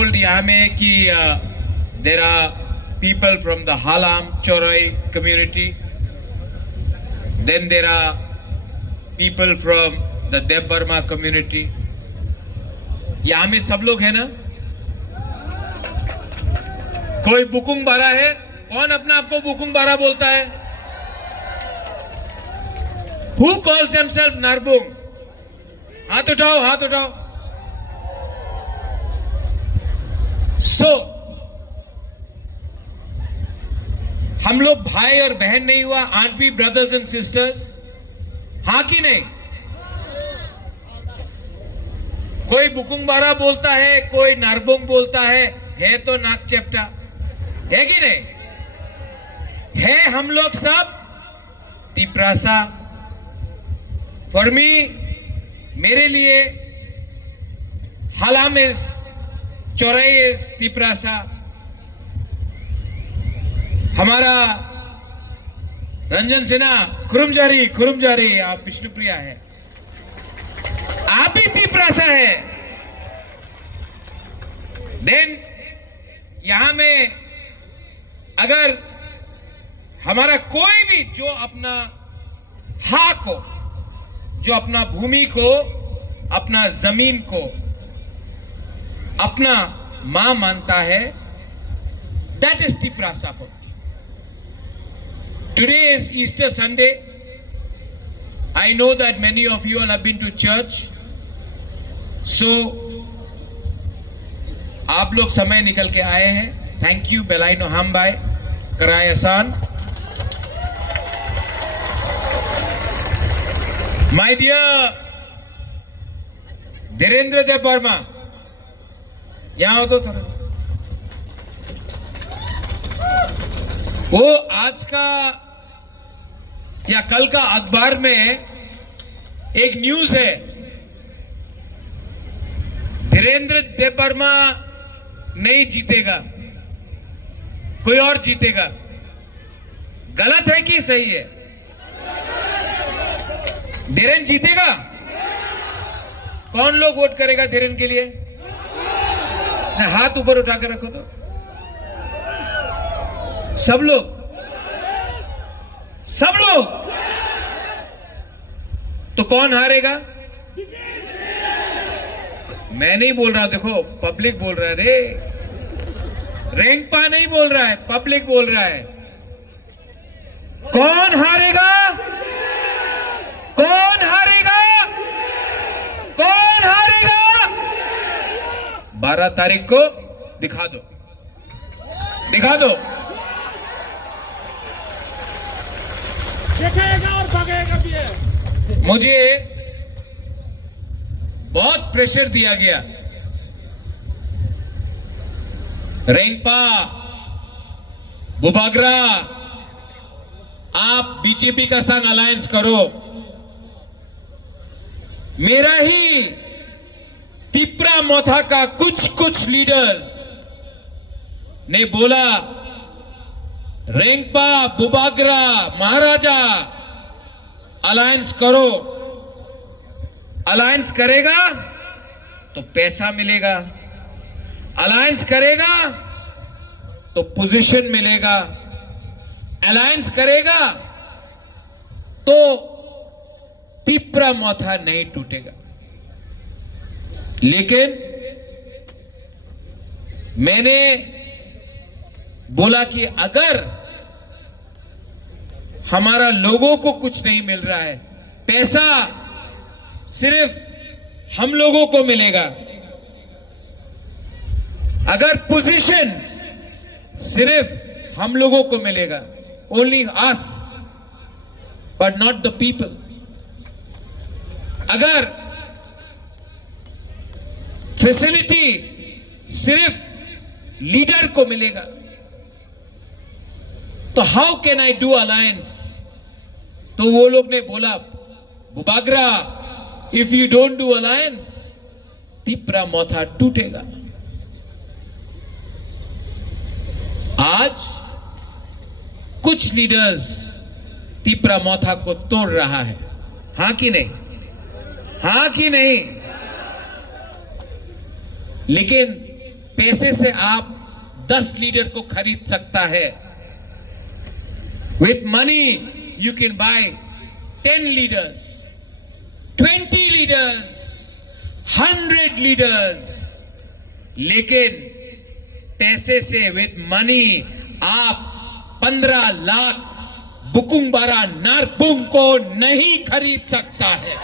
told यहाँ में कि there are people from the Halam Chorai community. Then there are people from the Dev Burma community. यहाँ में सब लोग हैं ना? कोई बुकुंग बारा है? कौन अपना आपको बुकुंग बारा बोलता है? Who calls himself Narbung? हाथ उठाओ, हाथ उठाओ. So, हम लोग भाई और बहन नहीं हुआ? Aren't we brothers and sisters? हाँ कि नहीं? कोई बुकुंग बारा बोलता है, कोई नारबोंग बोलता है तो नाक चेपटा है कि नहीं? है हम लोग सब तिप्रासा. फॉर मी, मेरे लिए हालाम इज चौराई इज तिप्रासा. हमारा रंजन सिन्हा खुरुमजारी आप विष्णुप्रिया है, आप ही तिप्रासा है. देन यहां में अगर हमारा कोई भी जो अपना हा को, जो अपना भूमि को, अपना जमीन को अपना मां मानता है, that is Tiprasa for. Today is Easter Sunday. I know that many of you all have been to church. So, आप लोग समय निकल के आए हैं. Thank you, Belaino Hambai, Karayasan. My dear Dhirendra देव वर्मा, यहाँ हो तो थोड़ा सा. वो आज का या कल का अखबार में एक न्यूज है, धीरेन्द्र देव वर्मा नहीं जीतेगा, कोई और जीतेगा. गलत है कि सही है? धीरेन्द्र जीतेगा. कौन लोग वोट करेगा धीरेन्द्र के लिए? हाथ ऊपर उठा कर रखो तो. सब लोग तो कौन हारेगा? मैं नहीं बोल रहा, देखो पब्लिक बोल रहा है रे. रेंगपा नहीं बोल रहा है, पब्लिक बोल रहा है. कौन हारेगा? कौन हारेगा? कौन हारेगा? 12 तारीख को दिखा दो, दिखा दो. देखेगा और भागेगा भी है. मुझे बहुत प्रेशर दिया गया, रेंगपा, बुबागरा, आप बीजेपी का संग अलायंस करो. मेरा ही तिप्रा मोथा का कुछ लीडर्स ने बोला, रेंगपा, बुबागरा, महाराजा अलायंस करो. अलायंस करेगा तो पैसा मिलेगा, अलायंस करेगा तो पोजीशन मिलेगा, अलायंस करेगा तो तिप्रा मोथा नहीं टूटेगा. लेकिन मैंने बोला कि अगर हमारा लोगों को कुछ नहीं मिल रहा है, पैसा सिर्फ हम लोगों को मिलेगा, अगर पोजीशन सिर्फ हम लोगों को मिलेगा, only us but not the people, अगर फैसिलिटी सिर्फ लीडर को मिलेगा, तो how can I do alliance? तो वो लोग ने बोला, Bubagra, if you don't do alliance, Tipra Motha टूटेगा. आज कुछ लीडर्स तिप्रा मोथा को तोड़ रहा है. हां कि नहीं? हां कि नहीं? लेकिन पैसे से आप 10 लीडर को खरीद सकता है। With money you can buy 10 leaders, 20 leaders, 100 leaders. लेकिन पैसे से विथ मनी आप 15 लाख बुकुंबारा नारपुंग को नहीं खरीद सकता है।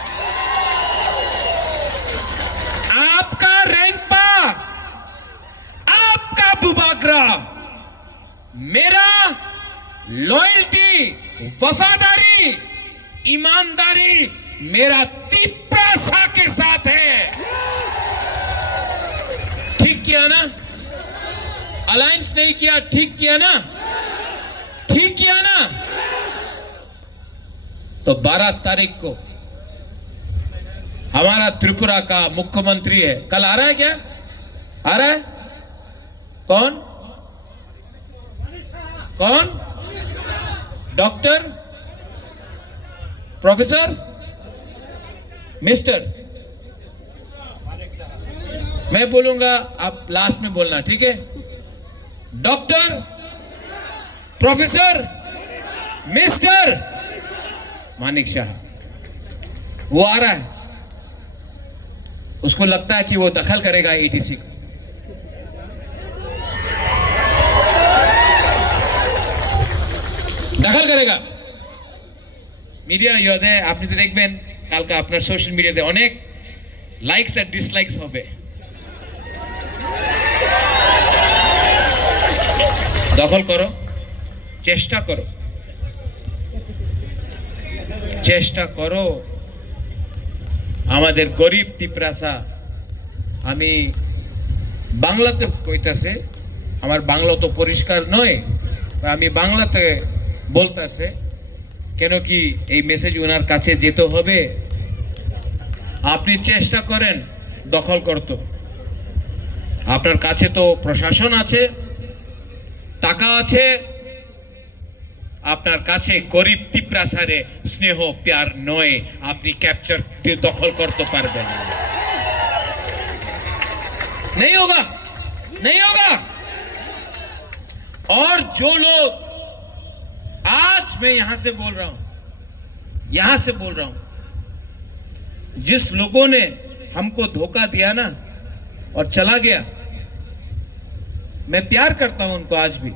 आपका रैंकपा, आपका बुबाग्रा, मेरा लॉयल्टी, वफादारी, ईमानदारी मेरा तिप्रासा के साथ है। ठीक किया ना? अलायंस नहीं किया, ठीक किया ना? ठीक किया ना? तो 12 तारीख को हमारा त्रिपुरा का मुख्यमंत्री है, कल आ रहा है क्या? आ रहा है? कौन कौन? Doctor, professor, mister? मैं बोलूंगा, आप लास्ट में बोलना, ठीक है? Doctor, professor, mister Manik Shah, वो आ रहा है। उसको लगता है कि वो दखल करेगा एटीसी को। दखल करेगा। মিডিয়া ইয়ে আপনি তো দেখবেন কালকে আপনার সোশ্যাল মিডিয়াতে অনেক লাইকস আর ডিসলাইকস হবে। দখল করো, চেষ্টা করো, চেষ্টা করো। আমাদের গরিব তিপ্রাসা, আমি বাংলাতে কইতাছে, আমার বাংলা তো পরিষ্কার নয়, আমি বাংলাতে বলতাছে কেন কি এই মেসেজ ওনার কাছে যেতে হবে। আপনি চেষ্টা করেন দখল করতে। আপনার কাছে তো প্রশাসন আছে, টাকা আছে, আপনার কাছে গরিব তিপ্রাসারে স্নেহ প্যার নয়, আপনি ক্যাপচার দখল করতে পারবেন। नहीं होगा, नहीं होगा। और जो लोग, आज मैं यहां से बोल रहा हूं, यहां से बोल रहा हूं, जिस लोगों ने हमको धोखा दिया ना और चला गया, मैं प्यार करता हूं उनको आज भी।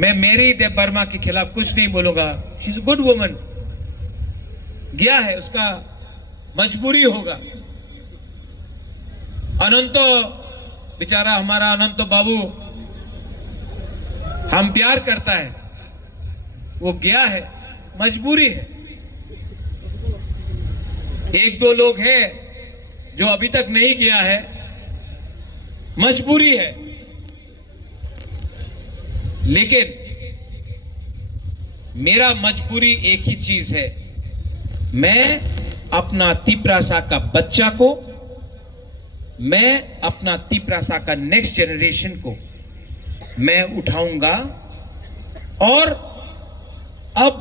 मैं मेरी देव वर्मा के खिलाफ कुछ नहीं बोलूंगा। She is a good woman, गया है, उसका मजबूरी होगा। अनंतो बेचारा, हमारा अनंतो बाबू, हम प्यार करता है, वो गया है, मजबूरी है। एक दो लोग हैं जो अभी तक नहीं गया है, मजबूरी है। लेकिन मेरा मजबूरी एक ही चीज है, मैं अपना तिप्रासा का बच्चा को, मैं अपना तिप्रासा का नेक्स्ट जनरेशन को मैं उठाऊंगा। और अब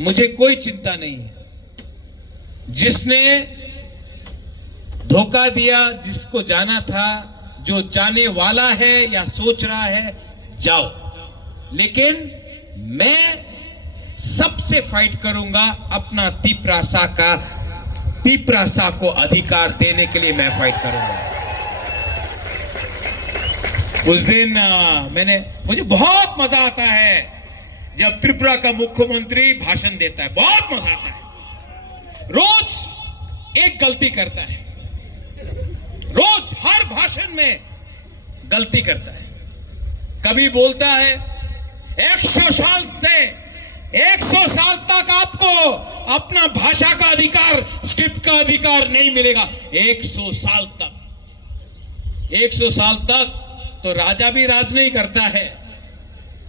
मुझे कोई चिंता नहीं है। जिसने धोखा दिया, जिसको जाना था, जो जाने वाला है या सोच रहा है, जाओ। लेकिन मैं सबसे फाइट करूंगा, अपना तिप्रासा को अधिकार देने के लिए मैं फाइट करूंगा। उस दिन मुझे बहुत मजा आता है जब त्रिपुरा का मुख्यमंत्री भाषण देता है, बहुत मजा आता है। रोज एक गलती करता है, रोज हर भाषण में गलती करता है। कभी बोलता है 100 साल तक आपको अपना भाषा का अधिकार, स्क्रिप्ट का अधिकार नहीं मिलेगा। 100 साल तक, 100 साल तक तो राजा भी राज नहीं करता है।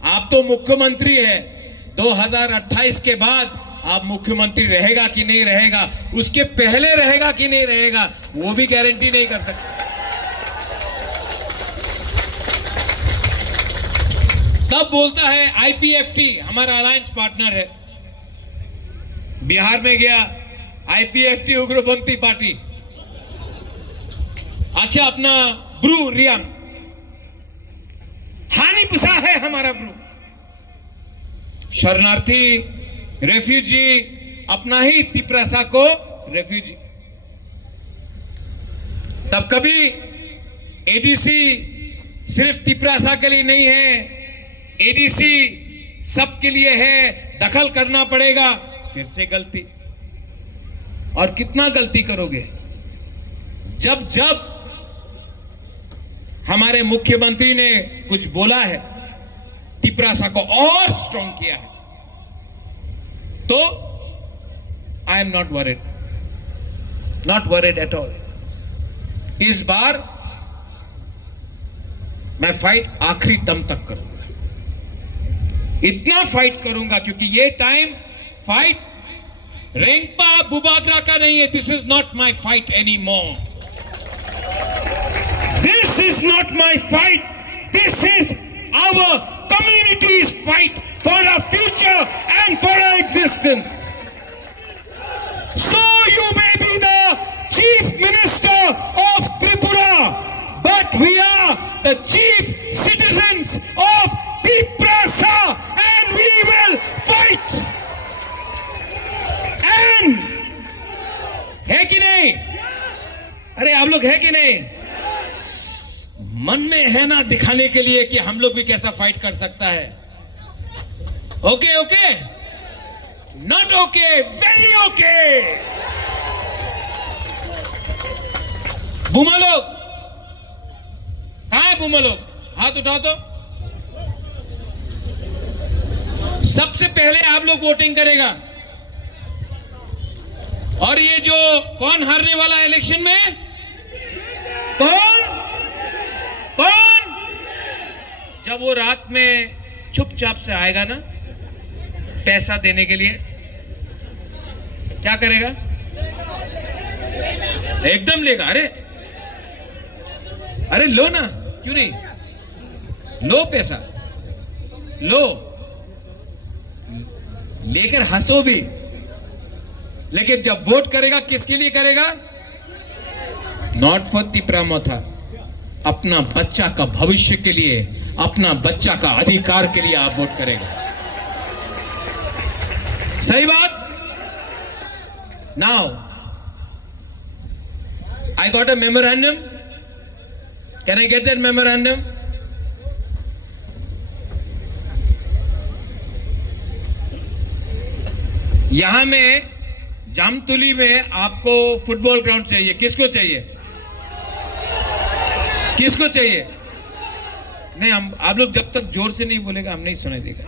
आप तो मुख्यमंत्री है, 2028 के बाद आप मुख्यमंत्री रहेगा कि नहीं रहेगा, उसके पहले रहेगा कि नहीं रहेगा, वो भी गारंटी नहीं कर सकते। तब बोलता है आईपीएफटी, हमारा अलायंस पार्टनर है, बिहार में गया, आईपीएफटी उग्रपंथी पार्टी। अच्छा, अपना ब्रू रियंग, हानि पुसा है हमारा ब्रू। शरणार्थी, रेफ्यूजी, अपना ही तिप्रासा को रेफ्यूजी। तब कभी एडीसी सिर्फ तिप्रासा के लिए नहीं है, एडीसी सबके लिए है, दखल करना पड़ेगा। फिर से गलती, और कितना गलती करोगे? जब जब हमारे मुख्यमंत्री ने कुछ बोला है, तिप्रासा को और स्ट्रॉन्ग किया है, तो I am not worried at all. इस बार मैं फाइट आखिरी दम तक करूंगा, इतना फाइट करूंगा, क्योंकि ये टाइम फाइट रेंगपा बुबागरा का नहीं है। This is not my fight any more, this is not my fight, this is our community's fight for our future and for our existence. So you may be the chief minister of Tripura, but we are the chief citizens of Tiprasa, and we will fight. And है कि नहीं? अरे आप लोग है कि नहीं? मन में है ना दिखाने के लिए कि हम लोग भी कैसा फाइट कर सकता है। Okay okay, not okay, very okay. बुमा लोग कहां है? बुमा लोग हाथ उठाओ तो। सबसे पहले आप लोग वोटिंग करेगा, और ये जो कौन हारने वाला है इलेक्शन में? कौन? जब वो रात में चुपचाप से आएगा ना पैसा देने के लिए, क्या करेगा? एकदम लेगा। अरे लो ना, क्यों नहीं? लो पैसा, लो, लेकर हंसो भी, लेकिन जब वोट करेगा किसके लिए करेगा? नॉट फॉर तिप्रामोथा, अपना बच्चा का भविष्य के लिए, अपना बच्चा का अधिकार के लिए आप वोट करेगा। सही बात? Now I got a memorandum, can I get that memorandum? यहां में जामतुली में आपको फुटबॉल ग्राउंड चाहिए। किसको चाहिए? किसको चाहिए? नहीं, हम आप लोग जब तक जोर से नहीं बोलेगा हम नहीं सुनाई देगा।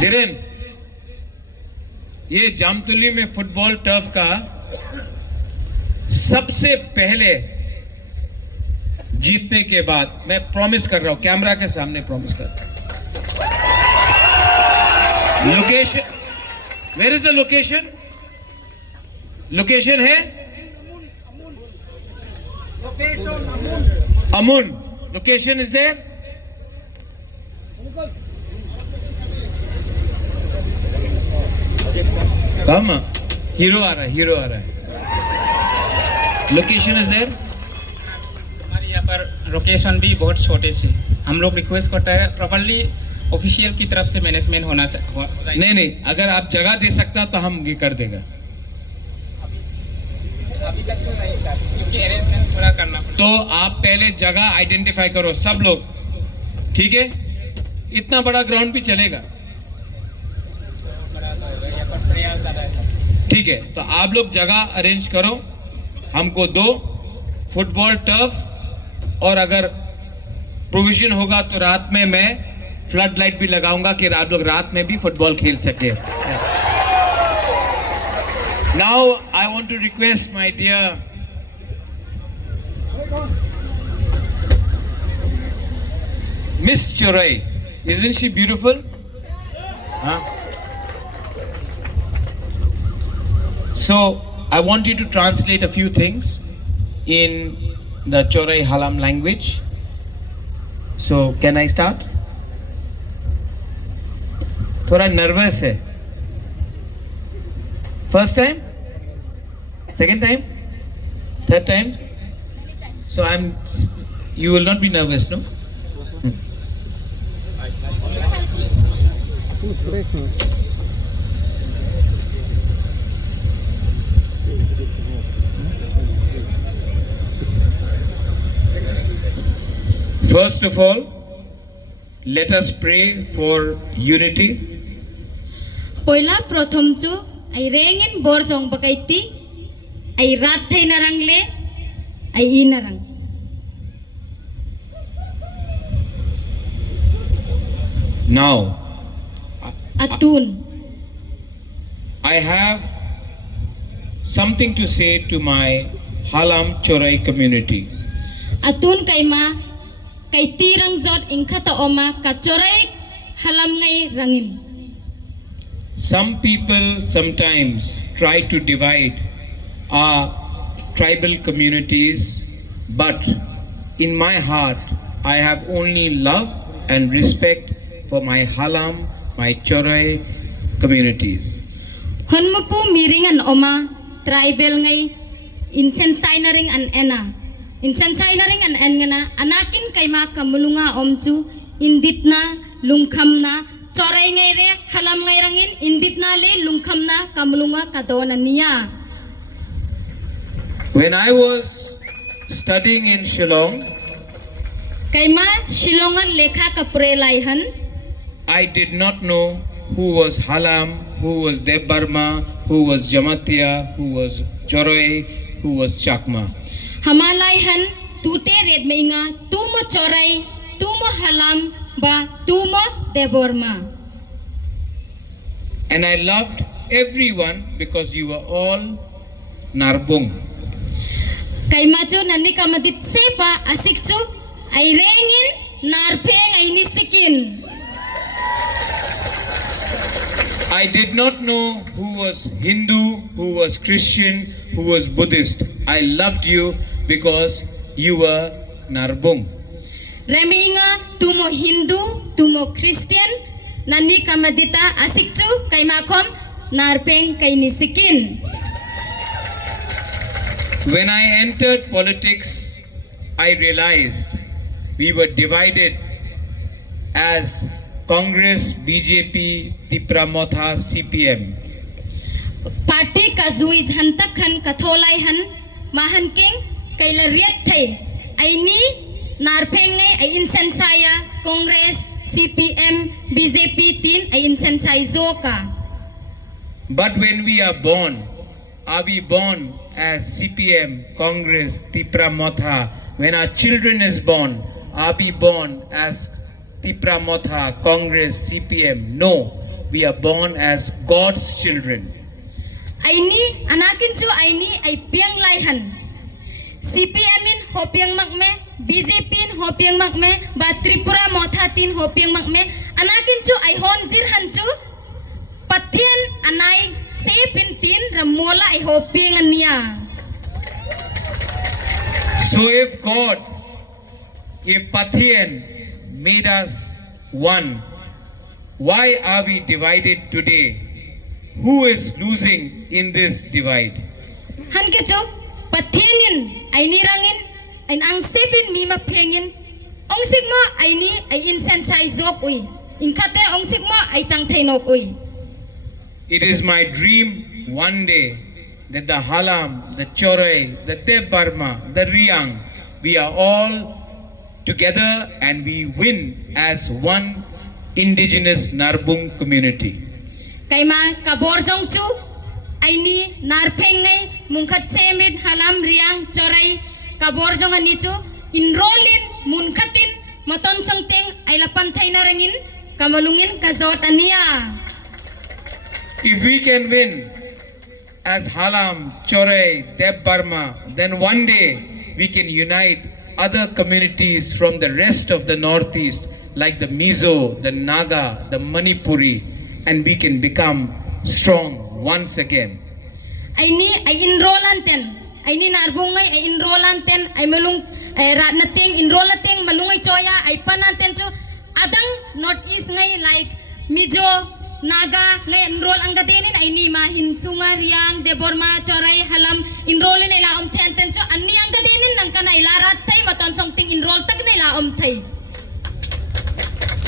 धीरेन, ये जामतुली में फुटबॉल टर्फ का सबसे पहले जीतने के बाद, मैं प्रॉमिस कर रहा हूं, कैमरा के सामने प्रॉमिस कर रहा हूं। Location, where is the location? Location है Amun. Location is there? Come on. Hero आ रहा है। Location is there? हमारे यहाँ पर लोकेशन भी बहुत छोटे से, हम लोग रिक्वेस्ट करता है प्रॉपर्ली ऑफिशियल की तरफ से मैनेजमेंट होना चाहिए। नहीं, अगर आप जगह दे सकता तो हम ये कर देगा। अभी तक तो नहीं सर, क्योंकि अरेंजमेंट पूरा करना पड़ेगा। तो आप पहले जगह आइडेंटिफाई करो सब लोग, ठीक है? इतना बड़ा ग्राउंड भी चलेगा, ठीक है? तो आप लोग जगह अरेंज करो, हमको 2 फुटबॉल टर्फ, और अगर प्रोविजन होगा तो रात में मैं फ्लड लाइट भी लगाऊंगा कि आप लोग रात में भी फुटबॉल खेल सके। Now I want to request my dear Miss Chorai. Isn't she beautiful? Huh? So I want you to translate a few things in the Chorai Halam language. So can I start? थोड़ा nervous है। First time? Second time? Third time? So you will not be nervous, no? First of all, let us pray for unity. Poila prothom chu ai rengin bor jong bakaiti ai rat thai narang le ai inarang. Now, Atun I have something to say to my Halam Chorai community. atun kaima kai tirang jot ingkata oma ka chorai halam ngai rangin. Some people sometimes try to divide our tribal communities, but in my heart, I have only love and respect for my Halam, my Chorai communities. Honmapu miringan oma tribal ngai insensai naring an ena. Insensai naring an engana anakin kaima kamulunga omchu inditna lungkhamna chorai ngai re halam ngai rangin inditna le lungkhamna kamulunga kadona niya. When I was studying in Shillong, Kaima Shillongan lekha kapure laihan I did not know who was Halam, who was Deb Burma, who was Jamatia, who was Chorai, who was Chakma. hamalaihan tute red meinga tumo chorai tumo halam ba tumo deborma. And I loved everyone because you were all Narbung. Kaima chu nani kamadit sepa asikchu ay rengin narpeng ay nisikin. I did not know who was Hindu, who was Christian, who was Buddhist. I loved you because you were Narbung. Remeinga tumo Hindu tumo Christian nani kamadita asikchu kaimakom narpeng kay nisikin. When I entered politics, I realized we were divided as Congress, BJP, Tipramotha, CPM. Party kazui dhantakhan katholaihan mahanking kaila riat thai aini narpengai ay insensaya Congress, CPM, BJP tin ay insensay zoka. But when we are we born as CPM, Congress, Tipramotha? When our children is born, are we born as Tipramotha, Congress, CPM? No, we are born as God's children. Aini anakin chu aini ay piang laihan. CPM in hopiang makme, BJP in hopiang makme, ba Tripura Motha tin hopiang makme. Anakin chu ay honjir hanchu pathian anay sepin tin ramola ay hopiang niya. So if Pathian made us one, why are we divided today? Who is losing in this divide? Han ke chu pathianin ay nirangin ay ang sepin mi mapengin ong sigmo ay ni ay insensai zop uy inkate ong sigmo ay changthainok uy. It is my dream one day that the Halam, the Chorai, the Deb Burma, the Riang, we are all together and we win as one indigenous Narbung community. Kaima kaborjong chu ay ni narpeng ngay mungkat semit Halam Riang Chorai kaborjong ani chu enrollin munkatin maton sangting ay lapantay na rangin kamalungin kazot aniya. If we can win as Halam, Chorai, Deb Burma, then one day we can unite other communities from the rest of the Northeast like the Mizo, the Naga, the Manipuri, and we can become strong once again. Ay ni ay enrollanten ay ni narbungay ay enrollanten ay malung ay rat nating enrollating malungay choya ay pananten chu adang northeast ngay like Mizo naga ngay enroll ang gadinin ay ni mahin sunga riang deborma choray halam enroll in ila ten cho ani ang gadinin nang kana ilarat tay maton something enroll tag na ila tay.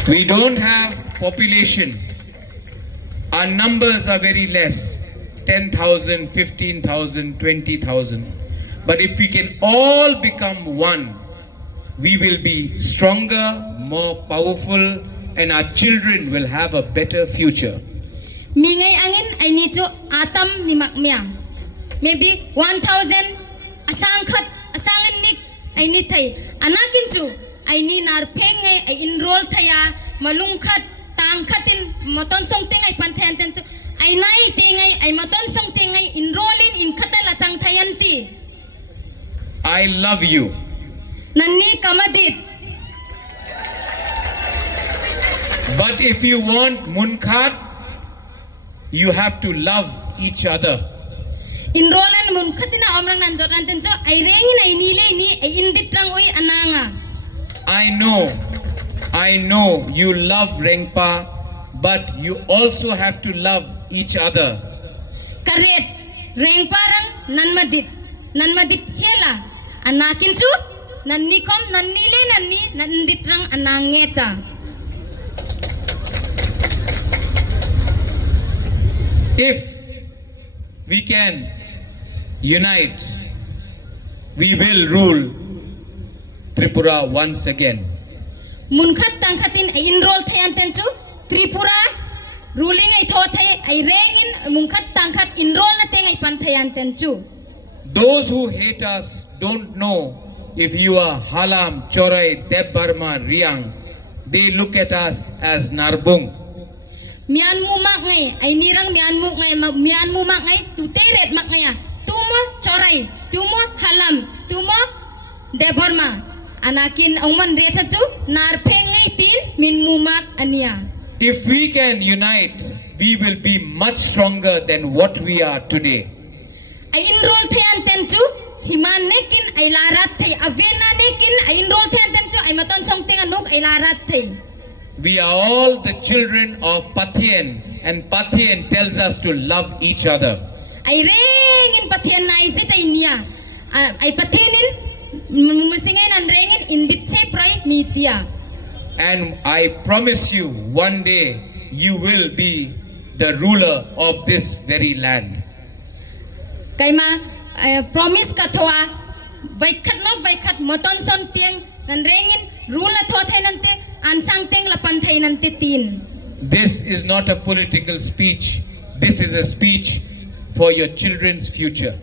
We don't have population. Our numbers are very less. 10,000, 15,000, 20,000. But if we can all become one, we will be stronger, more powerful, and our children will have a better future. Mingay angin ay nicho atam ni makmya. Maybe 1,000 asangan nik ay nitay. Anakin chu ay ni narpengay ay enroll taya malungkat tangkatin maton songting ay pantenten chu ay nai tingay ay maton songting ay enrollin in katalatang tayanti. I love you. Nanni kamadit. But if you want Munkhat, you have to love each other. Enrollan munkatina omrang nanjot nanten cho ay rengin ay nilay ni ay inditrang oy ananga. I know you love Rengpa, but you also have to love each other. Karet rengparang nanmadit hela anakin chu nannikom nannile nanni nanditrang anangeta. If we can unite, we will rule Tripura once again. Munkhat tangkatin ay enroll tayan tenchu Tripura ruling ay thotay ay rengin munkhat tangkat enroll na teng ay pantayan tenchu. Those who hate us don't know if you are Halam, Chorai, Deb Burma, Riang. They look at us as Narbung. Mian mu mak ngay ay nirang mian mu mak ngay tuteret mak ngay tumo Chorai, tumo Halam, tumo Deborma. Anakin angman reta chu narpeng ngay tin min mu mak ania. If we can unite, we will be much stronger than what we are today. Ay enroll tayan tenchu himan nekin ay larat tay avena nekin ay enroll tayan tenchu ay maton songting anuk ay larat tay. We are all the children of Patien, and Patien tells us to love each other. Ay rengin patien na isit ay niya. Ay patienin musingay nan rengin indit se pray mitia. And I promise you, one day you will be the ruler of this very land. Kay ma promise ka thoa vaikat moton son tiang nan rengin rula thothay nante ansang teng lapanthay nante tin. This is not a political speech. This is a speech for your children's future.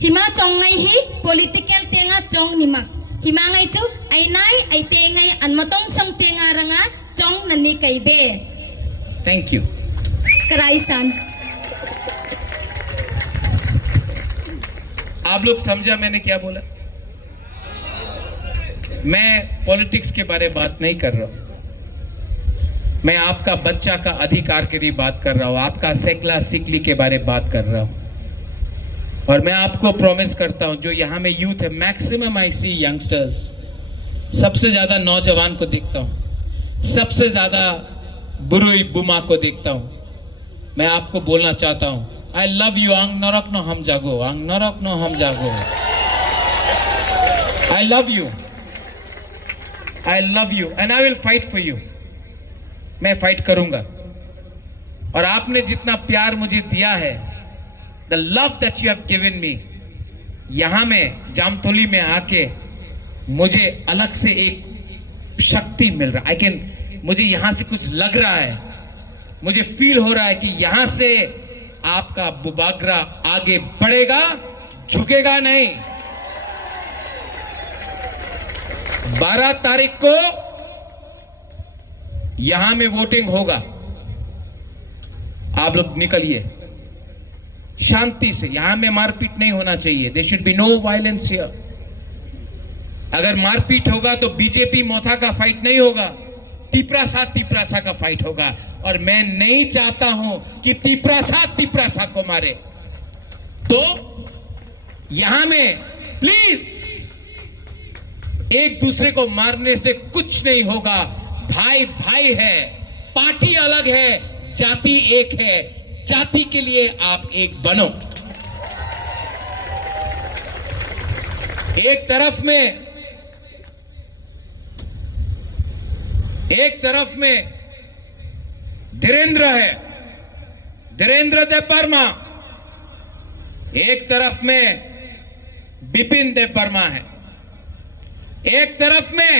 Hima chong ngay hi political tenga chong nimak. Hima ngay chu ay nay ay tengay an matong song tenga ranga chong nani kay be. Thank you. Karaisan. आप लोग समझा मैंने क्या बोला? मैं politics के बारे में बात नहीं कर रहा हूं. मैं आपका बच्चा का अधिकार के लिए बात कर रहा हूं. आपका सेकला सिकली के बारे में बात कर रहा हूं. और मैं आपको प्रॉमिस करता हूं, जो यहाँ में यूथ है, मैक्सिमम आई सी यंगस्टर्स, सबसे ज्यादा नौजवान को देखता हूं, सबसे ज्यादा बुरुई बुमा को देखता हूं. मैं आपको बोलना चाहता हूं, I love you. Ang narak no ham jago. Ang narak no ham jago. I love you. I love you, and I will fight for you. मैं फाइट करूंगा. और आपने जितना प्यार मुझे दिया है, the love that you have given me, यहाँ में जामथोली में आके मुझे अलग से एक शक्ति मिल रहा है. मुझे यहाँ से कुछ लग रहा है. मुझे फील हो रहा है कि यहाँ से आपका बुबागरा आगे बढ़ेगा, झुकेगा नहीं. 12 तारीख को यहां में वोटिंग होगा. आप लोग निकलिए शांति से. यहां में मारपीट नहीं होना चाहिए. There should be no violence here. अगर मारपीट होगा तो बीजेपी मोथा का फाइट नहीं होगा, तीपरासा का फाइट होगा. और मैं नहीं चाहता हूं कि तीपरासा को मारे. तो यहां में प्लीज एक दूसरे को मारने से कुछ नहीं होगा. भाई भाई है, पार्टी अलग है, जाति एक है, जाति के लिए आप एक बनो। एक तरफ में धीरेन्द्र है, धीरेन्द्र देव वर्मा, एक तरफ में बिपिन देव वर्मा है, एक तरफ में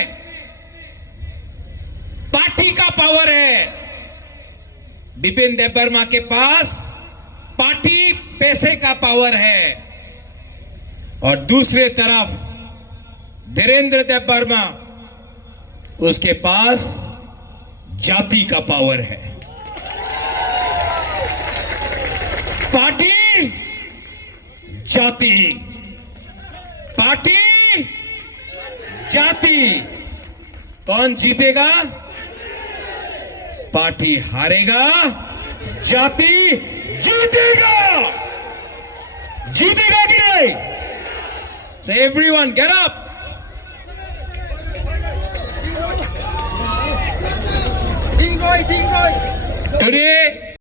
पार्टी का पावर है। बिपिन देव वर्मा के पास पार्टी पैसे का पावर है और दूसरे तरफ धीरेन्द्र देव वर्मा, उसके पास जाति का पावर है। पार्टी जाति, पार्टी जाति, कौन जीतेगा? पार्टी हारेगा, जाति जीतेगा। जीतेगा कि नहीं? So everyone get up. Today